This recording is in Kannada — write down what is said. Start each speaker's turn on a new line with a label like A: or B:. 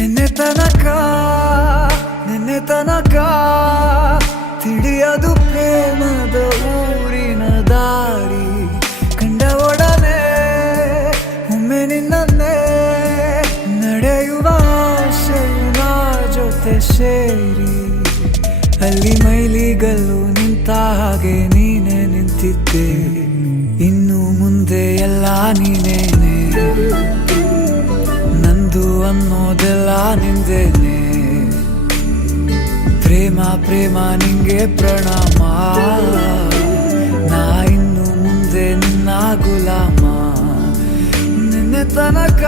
A: ನಿನ್ನೆ ತನಕ ನಿನ್ನೆ ತನಕ ತಿಳಿಯದು ಪ್ರೇಮದ ಊರಿನ ದಾರಿ ಕಂಡ ಒಡನೆ ಒಮ್ಮೆ ನಿನ್ನೇ ನಡೆಯುವ ಶೈಲ ಜೊತೆ ಸೇರಿ ಅಲ್ಲಿ ಮೈಲಿಗಲ್ಲು ನಿಂತ ಹಾಗೆ ನೀನೆ ನಿಂತಿದ್ದೆ ಇನ್ನು ಮುಂದೆ ಎಲ್ಲ ನೀನೇನೆ ಅನ್ನೋದೆಲ್ಲ ನಿಂದೇನೆ ಪ್ರೇಮ ಪ್ರೇಮ ನಿಂಗೆ ಪ್ರಣಾಮ ನಾ ಇನ್ನು ಮುಂದೆ ನಿನ್ನ ಗುಲಾಮ ನಿನ್ನೆ ತನಕ